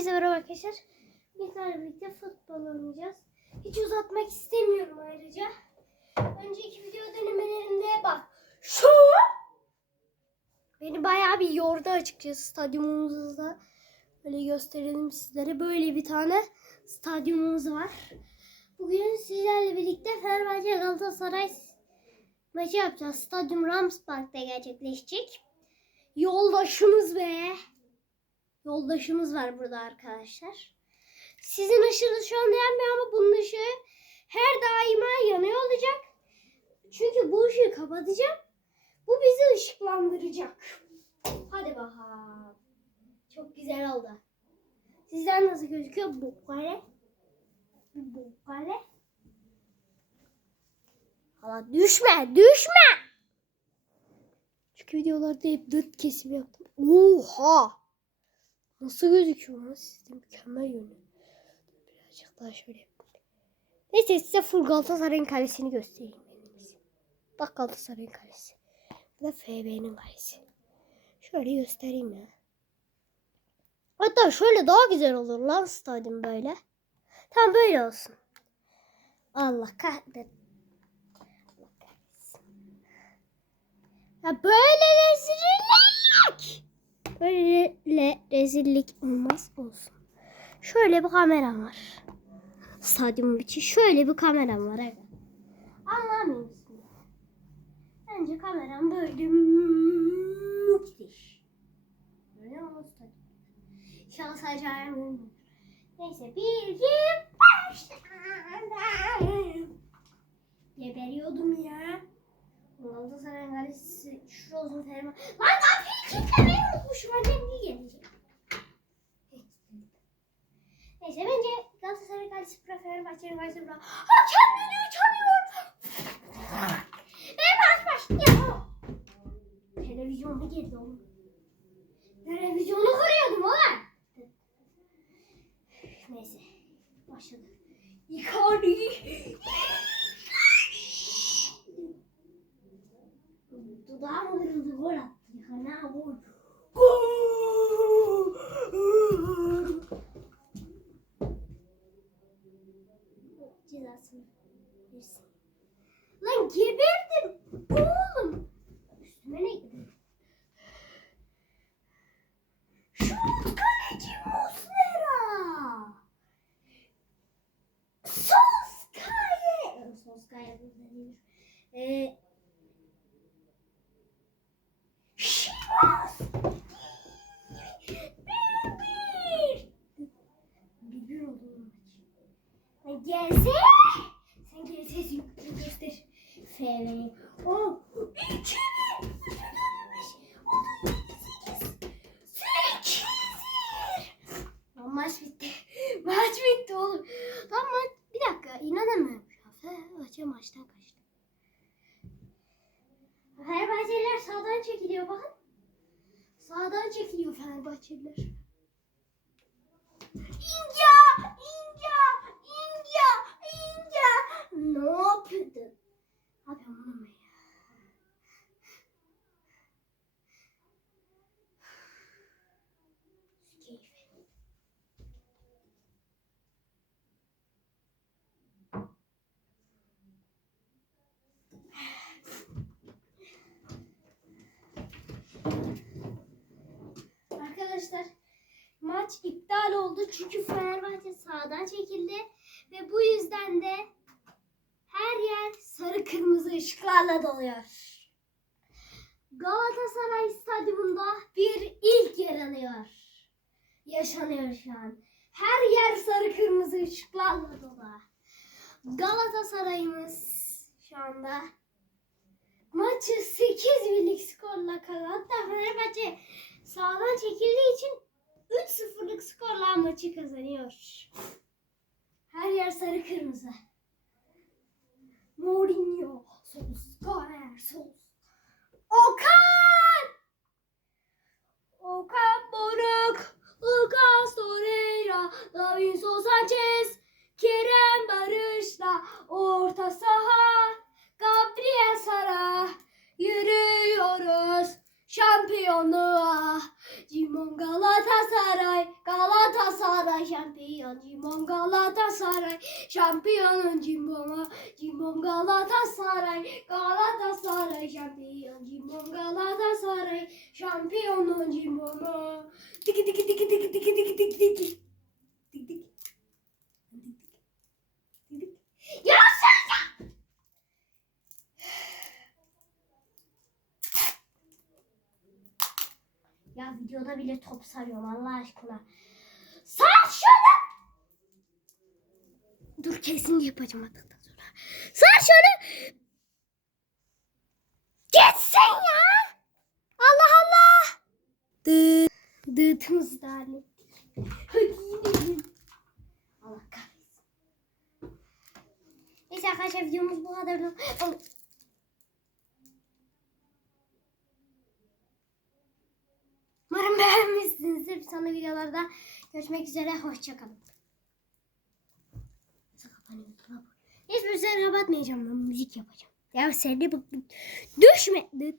Hepinize merhaba arkadaşlar. Bizlerle birlikte futbol oynayacağız. Hiç uzatmak istemiyorum ayrıca. Önceki video denemelerinde bak şu beni bayağı bir yordu açıkçası stadyumumuzda. Böyle gösterelim sizlere. Böyle bir tane stadyumumuz var. Bugün sizlerle birlikte Fenerbahçe Galatasaray maçı yapacağız. Stadyum Ramspark'ta gerçekleşecek. Yoldaşımız be. Yoldaşımız var burada arkadaşlar. Sizin ışığınız şu anda yanmıyor ama bunun ışığı her daima yanıyor olacak. Çünkü bu ışığı kapatacağım. Bu bizi ışıklandıracak. Hadi bakalım. Çok güzel oldu. Sizden nasıl gözüküyor bu kare? Bu kare. Hala düşme, düşme. Çünkü videolarda hep dıt kesim yaptım. Oha! Nasıl gözüküyor lan sizde mükemmel yönü. Birazcık daha şöyle. Neyse size full Galatasaray'ın kalesini göstereyim. Bak Galatasaray'ın kalesi. Bu da FB'nin kalesi. Şöyle göstereyim ya. Hatta şöyle daha güzel olur lan stadyum böyle. Tam böyle olsun. Allah kahretsin. Allah. Ya böyle. Böyle rezillik olmaz olsun. Şöyle bir kameram var. Stadyumun içi şöyle bir kameram var. Evet. Anlamıyor musun? Bence kameram böyle müthiş. Böyle olmaz tabii. Şans acayip. Neyse bir iki başla. Geberiyordum ya. Galatasaray şurada olsun Ferman. Lan kapıyı kilitlemeyi unutmuşum. Annem niye gelecek? Neyse bence Galatasaray Galesi Pro Fenerbahçe'nin Galesi Pro. Hakem düdüğü çalıyor. Ve maç başlıyor. Televizyonda girdi oğlum. Televizyonu kırıyordum oğlum. Neyse. Başladı. Icardi. Ee, Şivas. Bir bir. Bir Gelse. Sen gelse göster. FV'yi. O. İki bir. Dönmüş. O da sekiz. Sekiz maç bitti. Maç bitti oğlum. Lan maç. Bir dakika inanamıyorum. Fenerbahçe maçtan kaçtı. Fenerbahçeliler sağdan çekiliyor bakın. Sağdan çekiliyor Fenerbahçeliler. Maç iptal oldu çünkü Fenerbahçe sağdan çekildi ve bu yüzden de her yer sarı kırmızı ışıklarla doluyor. Galatasaray Stadyumunda bir ilk yer alıyor. Yaşanıyor şu an. Her yer sarı kırmızı ışıklarla dolu. Galatasaray'ımız şu anda maçı 8 birlik skorla kazandı. Fenerbahçe sağdan çekildiği için 3-0'lık skorla maçı kazanıyor. Her yer sarı kırmızı. Mourinho, Solskjaer, Sos. Okan! Okan Boruk, şampiyon Cimbom Galatasaray şampiyonun Cimbom'a Cimbom Galatasaray Galatasaray şampiyon Cimbom Galatasaray şampiyonun Cimbom'a Tiki tiki tiki tiki tiki tiki tiki tiki Tik tik. Tik tik. Ya sen ya! Ya videoda bile top sarıyorum Allah aşkına. Sar şunu! Dur kesin yapacağım attıktan sonra. Sar şunu! Gitsin ya! Allah Allah! Dı Dıtımızı da hallettik. Hadi gidelim. Allah kahretsin. Neyse arkadaşlar videomuz bu kadardı. Al- Umarım beğenmişsinizdir. Bir sonraki videolarda görüşmek üzere. Hoşçakalın. Kapanıyor? Hiçbir şey kapatmayacağım. Ben müzik yapacağım. Ya sen de bak. Düşme. Dü-